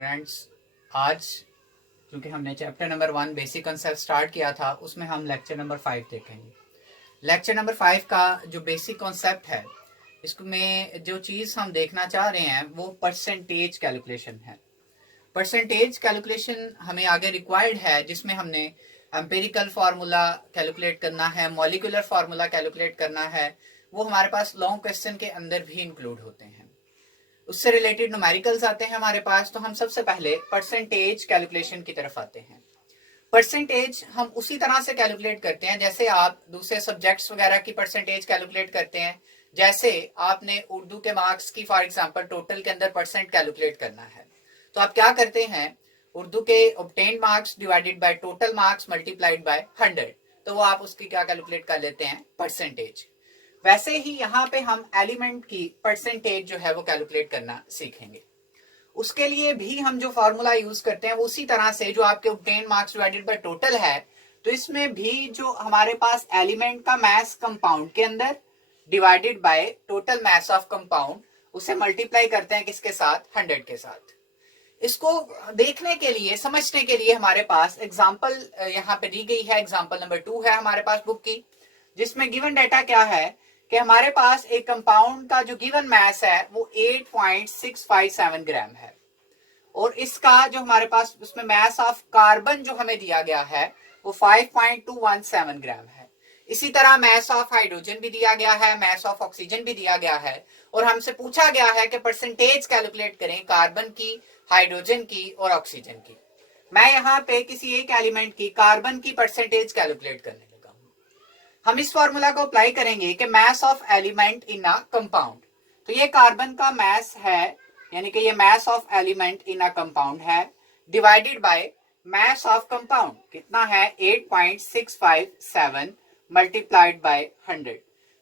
Friends, आज क्योंकि हमने chapter number 1 basic concept start किया था, उसमें हम लेक्चर नंबर 5 देखेंगे। लेक्चर नंबर 5 का जो बेसिक कॉन्सेप्ट है, इसमें जो चीज़ हम देखना चाह रहे हैं वो परसेंटेज कैलकुलेशन है। परसेंटेज कैलकुलेशन हमें आगे रिक्वायर्ड है, जिसमें हमने एम्पेरिकल फार्मूला कैलकुलेट करना है, मॉलिक्यूलर फार्मूला कैलकुलेट करना है। वो हमारे पास लॉन्ग क्वेश्चन के अंदर भी इंक्लूड होते हैं। उससे रिलेटेड न्यूमेरिकल्स आते हैं हमारे पास। तो हम सबसे पहले परसेंटेज कैलकुलेशन की तरफ आते हैं। परसेंटेज हम उसी तरह से कैलकुलेट करते हैं जैसे आप दूसरे सब्जेक्ट्स वगैरह की परसेंटेज कैलकुलेट करते हैं। जैसे आपने उर्दू के मार्क्स की फॉर एग्जांपल टोटल के अंदर परसेंट कैलकुलेट करना है, तो आप क्या करते हैं, उर्दू के obtained marks divided by total marks multiplied by 100, तो वो आप उसकी क्या कैलकुलेट कर लेते हैं, परसेंटेज। वैसे ही यहाँ पे हम एलिमेंट की परसेंटेज जो है वो कैलकुलेट करना सीखेंगे। उसके लिए भी हम जो फॉर्मूला यूज करते हैं वो उसी तरह से जो आपके obtain marks divided by total है, तो इसमें भी जो हमारे पास एलिमेंट का मास कंपाउंड के अंदर divided by total mass of compound, उसे मल्टीप्लाई करते हैं किसके साथ, 100 के साथ। इसको देखने के लिए, समझने के लिए हमारे पास एग्जाम्पल यहाँ पे दी गई है। एग्जाम्पल नंबर 2 है हमारे पास बुक की, जिसमें गिवन डाटा क्या है कि हमारे पास एक कंपाउंड का जो गिवन मास है वो 8.657 ग्राम है, और इसका जो हमारे पास उसमें मास ऑफ कार्बन जो हमें दिया गया है वो 5.217 ग्राम है। इसी तरह मास ऑफ हाइड्रोजन भी दिया गया है, मास ऑफ ऑक्सीजन भी दिया गया है, और हमसे पूछा गया है कि परसेंटेज कैलकुलेट करें कार्बन की, हाइड्रोजन की और ऑक्सीजन की। मैं यहाँ पे किसी एक एलिमेंट की कार्बन की परसेंटेज कैलकुलेट करने लगा हूँ। हम इस फॉर्मूला को अप्लाई करेंगे कि mass of element in a compound, तो ये कार्बन का मास है, यानी कि ये mass of element in a compound है, divided by mass of compound कितना है, 8.657 मल्टीप्लाइड बाय 100।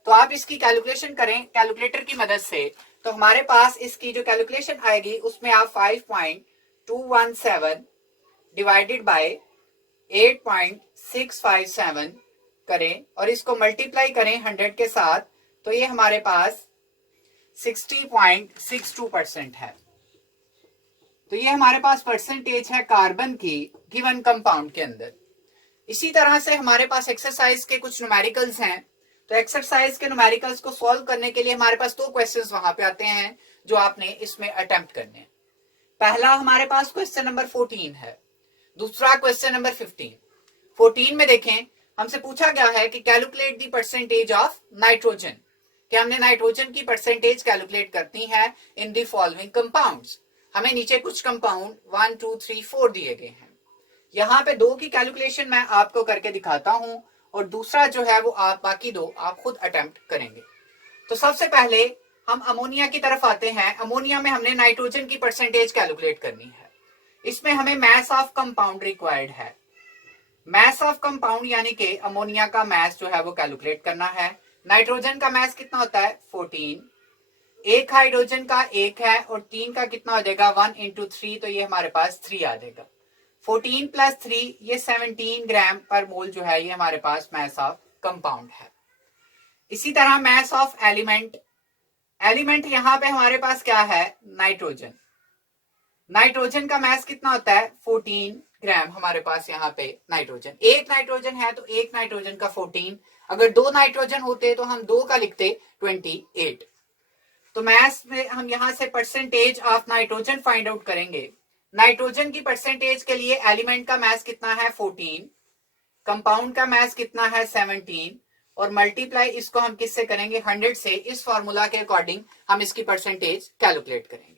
तो आप इसकी कैलकुलेशन करें कैलकुलेटर की मदद से, तो हमारे पास इसकी जो कैलकुलेशन आएगी उसमें आप 5.217 डिवाइडेड बाय 8.657 करें और इसको मल्टीप्लाई करें 100 के साथ, तो ये हमारे पास 60.62% है। तो ये हमारे पास परसेंटेज है कार्बन की गिवन कंपाउंड के अंदर। इसी तरह से हमारे पास एक्सरसाइज के कुछ न्यूमेरिकल्स हैं। तो एक्सरसाइज के न्यूमेरिकल्स को सॉल्व करने के लिए हमारे पास 2 क्वेश्चंस वहां पे आते हैं जो आपने इसमें अटेम्प्ट करने हैं। पहला हमारे पास क्वेश्चन नंबर 14 है, दूसरा क्वेश्चन नंबर 15। 14 में देखें, हमसे पूछा गया है कि calculate the percentage of nitrogen, कि हमने नाइट्रोजन की परसेंटेज कैलकुलेट करनी है इन द फॉलोइंग कंपाउंड्स। हमें नीचे कुछ कंपाउंड 1 2 3 4 दिए गए हैं। यहाँ पे 2 की कैलकुलेशन मैं आपको करके दिखाता हूं, और दूसरा जो है वो आप बाकी 2 आप खुद अटेम्प्ट करेंगे। तो सबसे पहले हम अमोनिया की तरफ आते हैं। अमोनिया में हमने नाइट्रोजन की परसेंटेज कैलकुलेट करनी है। इसमें हमें मास ऑफ कंपाउंड रिक्वायर्ड है। मास ऑफ कंपाउंड यानी कि अमोनिया का मास जो है वो कैलकुलेट करना है। नाइट्रोजन का मास कितना होता है, 14। एक हाइड्रोजन का 1 है, और 3 का कितना हो जाएगा, 1 इंटू 3, तो ये हमारे पास 3 आ जाएगा। 14 प्लस 3 ये 17 ग्राम पर मोल जो है ये हमारे पास मास ऑफ कंपाउंड है। इसी तरह मास ऑफ एलिमेंट, एलिमेंट यहाँ पे हमारे पास क्या है, नाइट्रोजन। नाइट्रोजन का मास कितना होता है, 14 ग्राम हमारे पास यहाँ पे नाइट्रोजन। एक नाइट्रोजन है तो एक नाइट्रोजन का 14, अगर 2 नाइट्रोजन होते तो हम 2 का लिखते 28। तो मास में हम यहाँ से percentage of nitrogen find out करेंगे। नाइट्रोजन की परसेंटेज के लिए एलिमेंट का मास कितना है, 14, कंपाउंड का मास कितना है, 17, और मल्टीप्लाई इसको हम किससे करेंगे, 100 से। इस फॉर्मूला के अकॉर्डिंग हम इसकी परसेंटेज कैलकुलेट करेंगे।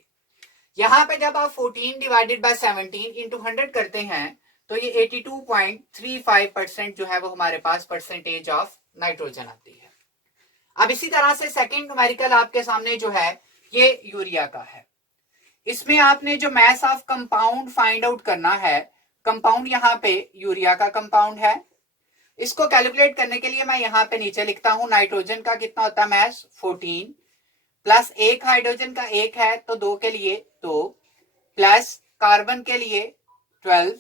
यहाँ पे जब आप 14 डिवाइडेड बाय 17 इंटू 100 करते हैं, तो ये 82.35% जो है वो हमारे पास परसेंटेज ऑफ नाइट्रोजन आती है। अब इसी तरह से सेकंड न्यूमेरिकल आपके सामने जो है ये यूरिया का है। इसमें आपने जो मास ऑफ कंपाउंड फाइंड आउट करना है, कंपाउंड यहाँ पे यूरिया का कंपाउंड है। इसको कैलकुलेट करने के लिए मैं यहाँ पे नीचे लिखता हूं, नाइट्रोजन का कितना होता है मास, 14, प्लस एक हाइड्रोजन का 1 है तो 2 के लिए 2, प्लस कार्बन के लिए 12,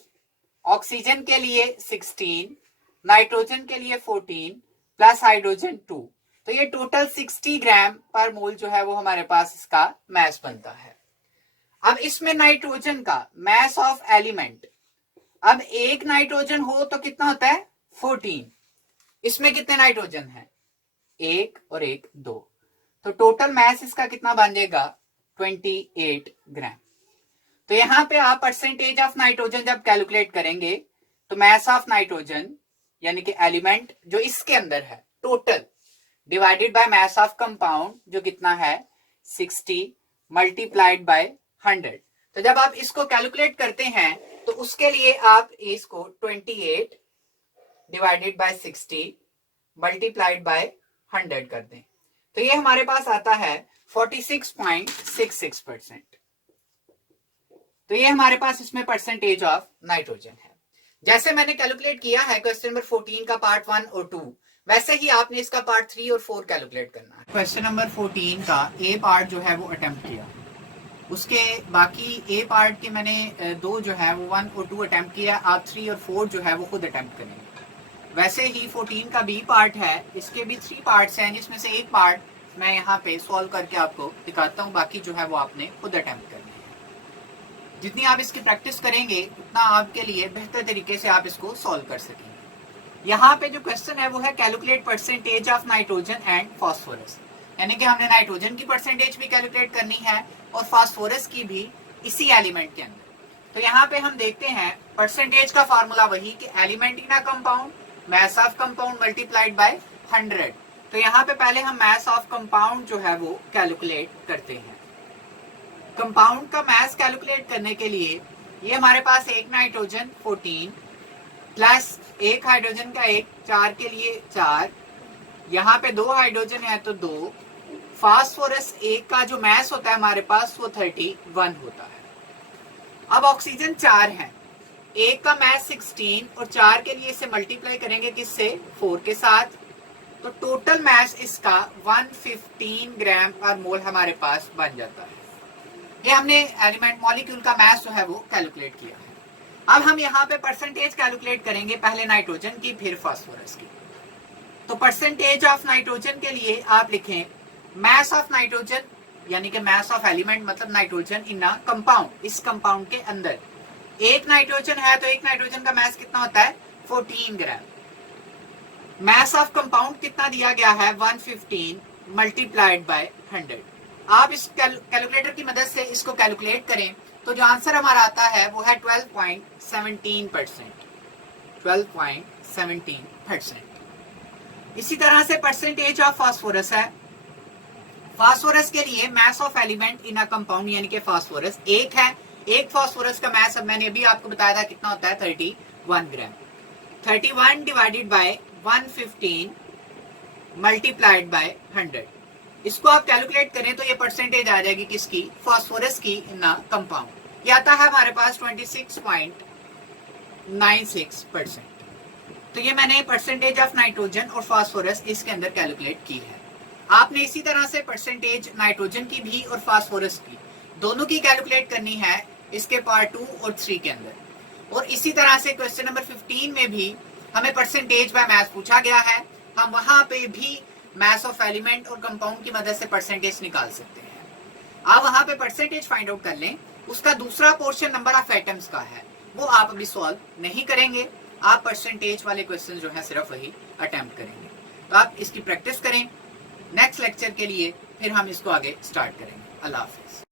ऑक्सीजन के लिए 16, नाइट्रोजन के लिए 14, प्लस हाइड्रोजन 2, तो ये टोटल 60 ग्राम पर मोल जो है वो हमारे पास इसका मास बनता है। अब इसमें नाइट्रोजन का मास ऑफ एलिमेंट, अब एक नाइट्रोजन हो तो कितना होता है 14, इसमें कितने नाइट्रोजन है एक और एक दो, तो टोटल मास इसका कितना बन जाएगा 28 ग्राम। तो यहां पे आप परसेंटेज ऑफ नाइट्रोजन जब कैलकुलेट करेंगे तो मास ऑफ नाइट्रोजन यानी कि एलिमेंट जो इसके अंदर है total divided by mass of compound जो कितना है 60 मल्टीप्लाइड बाय 100। तो जब आप इसको कैलकुलेट करते हैं तो उसके लिए आप इसको 28 डिवाइडेड बाय 60 मल्टीप्लाइड बाय 100 कर दें, तो ये हमारे पास आता है 46.66%। तो ये हमारे पास इसमें परसेंटेज ऑफ नाइट्रोजन है। जैसे मैंने कैलकुलेट किया है क्वेश्चन नंबर 14 का पार्ट 1 और 2, वैसे ही आपने इसका पार्ट 3 और 4 कैलकुलेट करना है। क्वेश्चन नंबर 14 का ए पार्ट जो है वो अटेम्प्ट किया, उसके बाकी ए पार्ट के मैंने दो जो है वो 1 और 2 अटेम्प्ट किया, आप 3 और 4 जो है वो खुद अटेम्प्ट करेंगे। वैसे ही 14 का बी पार्ट है, इसके भी 3 पार्ट्स हैं, जिसमें से एक पार्ट मैं यहाँ पे सॉल्व करके आपको दिखाता हूँ, बाकी जो है वो आपने खुद अटेम्प्ट करना है। जितनी आप इसकी प्रैक्टिस करेंगे उतना आपके लिए बेहतर तरीके से आप इसको सॉल्व कर सकेंगे। यहाँ पे जो क्वेश्चन है वो है calculate percentage of nitrogen and phosphorus, यानी कि हमने नाइट्रोजन की परसेंटेज भी कैलकुलेट करनी है और फास्फोरस की भी इसी एलिमेंट के अंदर। तो यहाँ पे हम देखते हैं परसेंटेज का फार्मूला वही कि element in a compound mass of compound multiplied by 100। तो यहाँ पे पहले हम मास ऑफ कंपाउंड जो है वो कैलकुलेट करते हैं। कंपाउंड का मास कैलकुलेट करने के लिए ये हमारे पास एक नाइट्रोजन 14 प्लस एक हाइड्रोजन का एक, 4 के लिए 4, यहाँ पे 2 हाइड्रोजन है तो 2, फास्फोरस एक का जो मास होता है हमारे पास वो 31 होता है। अब ऑक्सीजन 4 है, एक का मास 16 और 4 के लिए इसे मल्टीप्लाई करेंगे किससे 4 के साथ, तो टोटल मास इसका 115 ग्राम पर मोल हमारे पास बन जाता है। ये हमने एलिमेंट मॉलिक्यूल का मास जो है वो कैलकुलेट किया है। अब हम यहाँ पे परसेंटेज कैलकुलेट करेंगे, पहले नाइट्रोजन की फिर फास्फोरस की। तो परसेंटेज ऑफ नाइट्रोजन के लिए आप लिखें मास ऑफ नाइट्रोजन यानी कि मास ऑफ एलिमेंट मतलब नाइट्रोजन इन अ कंपाउंड, इस कंपाउंड के अंदर एक नाइट्रोजन है तो एक नाइट्रोजन का मास कितना होता है 14 ग्राम। मास ऑफ कंपाउंड कितना दिया गया है 115 मल्टीप्लाइड बाय 100। आप इस कैलकुलेटर की मदद से इसको कैलकुलेट करें तो जो आंसर हमारा आता है वो है 12.17%। 12.17%। इसी तरह से परसेंटेज ऑफ फास्फोरस है। फास्फोरस के लिए मास of element in a compound यानी कि फास्फोरस एक है, एक फास्फोरस का मास अब मैंने अभी आपको बताया था कितना होता है 31 ग्राम। 31 डिवाइडेड बाय 115 मल्टीप्लाइड बाय 100। इसको आप कैलकुलेट करें तो ये परसेंटेज आ जाएगी किसकी फास्फोरस की इन अ कंपाउंड, ये आता है हमारे पास 26.96%। तो ये मैंने परसेंटेज ऑफ नाइट्रोजन और फास्फोरस इसके अंदर कैलकुलेट की है। आपने इसी तरह से परसेंटेज नाइट्रोजन की भी और फास्फोरस की दोनों की कैलकुलेट करनी है इसके पार्ट 2 और 3 के अंदर। और इसी तरह से क्वेश्चन नंबर 15 में भी हमें परसेंटेज बाय मास पूछा गया है, हम वहां पे भी मास ऑफ एलिमेंट और कंपाउंड की मदद से परसेंटेज निकाल सकते हैं। आप वहां पे परसेंटेज फाइंड आउट कर लें, उसका दूसरा पोर्शन नंबर ऑफ एटम्स का है, वो आप अभी सॉल्व नहीं करेंगे, आप परसेंटेज वाले क्वेश्चन जो है सिर्फ वही अटेम्प्ट करेंगे। तो आप इसकी प्रैक्टिस करें, नेक्स्ट लेक्चर के लिए फिर हम इसको आगे स्टार्ट करेंगे। अल्लाह हाफिज।